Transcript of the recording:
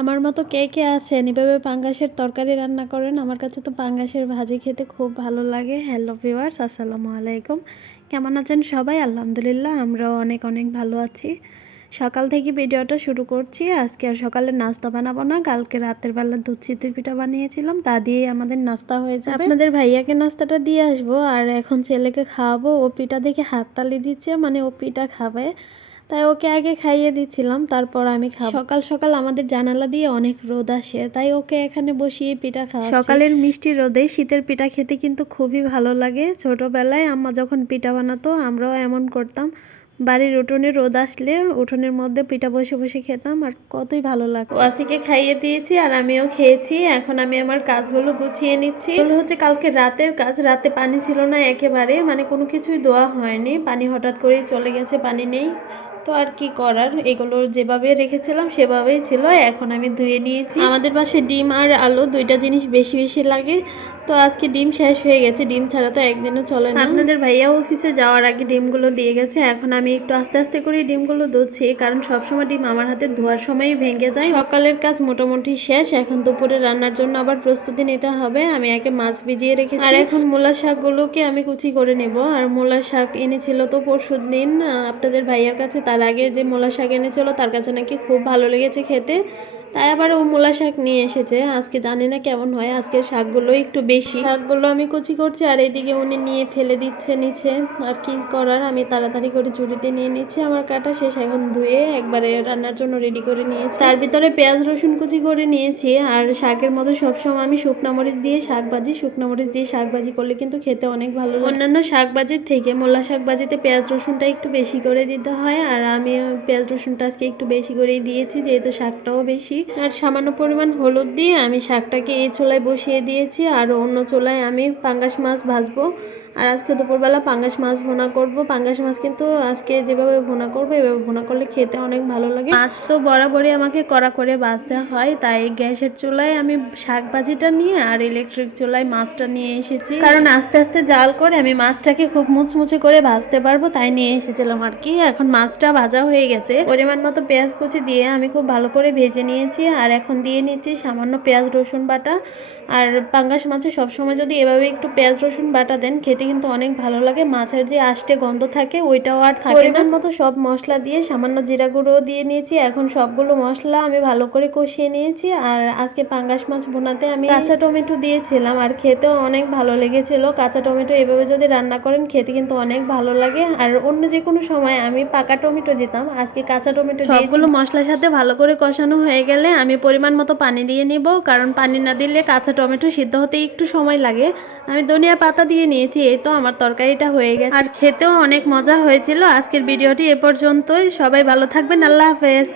আমার মতো কে কে আছেন এভাবে পাঙ্গাসের তরকারি রান্না করেন? আমার কাছে তো পাঙ্গাসের ভাজি খেতে খুব ভালো লাগে। হ্যালো ভিউয়ার্স, আসসালামু আলাইকুম। কেমন আছেন সবাই? আলহামদুলিল্লাহ, আমরাও অনেক অনেক ভালো আছি। সকাল থেকে ভিডিওটা শুরু করছি। আজকে আর সকালে নাস্তা বানাবো না, কালকে রাতের বেলা দুধ চিতই পিঠা বানিয়েছিলাম, তা দিয়েই আমাদের নাস্তা হয়ে যাবে। আপনাদের ভাইয়াকে নাস্তাটা দিয়ে আসবো, আর এখন ছেলেকে খাওয়াবো। ও পিঠা দেখে হাততালি দিচ্ছে, মানে ও পিঠা খাবে, তাই ওকে আগে খাইয়ে দিচ্ছিলাম, তারপর আমি খাবো। সকাল সকাল আমাদের জানালা দিয়ে অনেক রোদ আসে, তাই ওকে এখানে বসিয়ে পিঠা খাওয়া। সকালের মিষ্টি রোদে শীতের পিঠা খেতে কিন্তু খুবই ভালো লাগে। ছোটবেলায় আম্মা যখন পিঠা বানাতো আমরাও এমন করতাম। বাড়ির উঠোনে রোদ আসলে উঠোনের মধ্যে পিঠা বসে বসে খেতাম, আর কতই ভালো লাগতো। ওয়াসিকে খাইয়ে দিয়েছি আর আমিও খেয়েছি। এখন আমি আমার কাজগুলো গুছিয়ে নিচ্ছি। এগুলো হচ্ছে কালকে রাতের কাজ। রাতে পানি ছিল না একেবারে, মানে কোনো কিছুই ধোয়া হয়নি। পানি হঠাৎ করেই চলে গেছে, পানি নেই, তো আর কি করার, এগুলো যেভাবে রেখেছিলাম সেভাবেই ছিল। এখন আমি ধুয়ে নিয়েছি। আমাদের পাশে ডিম আর আলু দুইটা জিনিস বেশি বেশি লাগে, তো আজকে ডিম শেষ হয়ে গেছে। ডিম ছাড়া তো একদিনও চলে না। আপনাদের ভাইয়া অফিসে যাওয়ার আগে ডিমগুলো দিয়ে গেছে। এখন আমি একটু আস্তে আস্তে করে ডিমগুলো ধুচ্ছি, কারণ সবসময় ডিম আমার হাতে ধোয়ার সময়ই ভেঙে যায়। সকালের কাজ মোটামুটি শেষ। এখন দুপুরে রান্নার জন্য আবার প্রস্তুতি নিতে হবে। আমি আগে মাছ ভিজিয়ে রেখেছি, আর এখন মূলা শাকগুলোকে আমি কুচি করে নেব। আর মূলা শাক এনেছিল তো পরশুদিন আপনাদের ভাইয়ার কাছে। তার আগে যে মূলা শাক এনেছিল তার কাছে নাকি খুব ভালো লেগেছে খেতে, তাই আবার ও মূলা শাক নিয়ে এসেছে। আজকে জানি না কেমন হয়, আজকের শাকগুলো একটু বেশি। শাকগুলো আমি কুচি করছি, আর এইদিকে উনি নিয়ে ফেলে দিচ্ছে নিচে। আর কি করার, আমি তাড়াতাড়ি করে ঝুড়িতে নিয়ে নিচ্ছি। আমার কাটা শেষ, এখন ধুয়ে একবারে রান্নার জন্য রেডি করে নিয়েছি। তার ভিতরে পেঁয়াজ রসুন কুচি করে নিয়েছি। আর শাকের মধ্যে সবসময় আমি শুকনা মরিচ দিয়ে শাক ভাজি, শুকনা মরিচ দিয়ে শাক ভাজি করলে কিন্তু খেতে অনেক ভালো লাগে। অন্যান্য শাক ভাজির থেকে মূলা শাক ভাজিতে পেঁয়াজ রসুনটা একটু বেশি করে দিতে হয়, আর আমি পেঁয়াজ রসুনটা আজকে একটু বেশি করেই দিয়েছি, যেহেতু শাকটাও বেশি। আর সামান্য পরিমাণ হলুদ দিয়ে আমি শাকটাকে এই চুলায় বসিয়ে দিয়েছি, আর অন্য চুলায় আমি পাঙ্গাস মাছ ভাজবো। আর আজকে দুপুরবেলা পাঙ্গাস মাছ ভুনা করব। পাঙ্গাস মাছ কিন্তু আজকে যেভাবে ভুনা করবো এভাবে ভুনা করলে খেতে অনেক ভালো লাগে। মাছ তো বরাবরই আমাকে কড়া করে ভাজতে হয়, তাই গ্যাসের চুলায় আমি শাক ভাজিটা নিয়ে আর ইলেকট্রিক চুলায় মাছটা নিয়ে এসেছি, কারণ আস্তে আস্তে জাল করে আমি মাছটাকে খুব মুচমুচে করে ভাজতে পারবো, তাই নিয়ে এসেছিলাম আর কি। এখন মাছটা ভাজা হয়ে গেছে। পরিমাণ মতো পেঁয়াজ কুচি দিয়ে আমি খুব ভালো করে ভেজে নিয়েছি, আর এখন দিয়ে নিচ্ছি সামান্য পেঁয়াজ রসুন বাটা। আর পাঙ্গাস মাছে সবসময় যদি এভাবে একটু পেঁয়াজ রসুন বাটা দেন, খেতে কিন্তু অনেক ভালো লাগে। মাছের যে আষ্টে গন্ধ থাকে ওইটাও আর থাকে না। পরিমাণ মতো সব মশলা দিয়ে সামান্য জিরা গুঁড়ো দিয়ে নিয়েছি। এখন সবগুলো মশলা আমি ভালো করে কষিয়ে নিয়েছি। আর আজকে পাঙ্গাস মাছ ভুনাতে আমি কাঁচা টমেটো দিয়েছিলাম, আর খেতেও অনেক ভালো লেগেছিল। কাঁচা টমেটো এভাবে যদি রান্না করেন খেতে কিন্তু অনেক ভালো লাগে। আর অন্য যে কোনো সময় আমি পাকা টমেটো দিতাম, আজকে কাঁচা টমেটো দিয়েছি। সবগুলো মশলার সাথে ভালো করে কষানো হয়ে গেলে আমি পরিমাণ মতো পানি দিয়ে নিব, কারণ পানি না দিলে কাঁচা টমেটো সিদ্ধ হতে একটু সময় লাগে। আমি ধনিয়া পাতা দিয়ে নিয়েছি। এই তো আমার তরকারিটা হয়ে গেছে, আর খেতেও অনেক মজা হয়েছিল। আজকের ভিডিওটি এ পর্যন্তই। সবাই ভালো থাকবেন। আল্লাহ হাফেজ।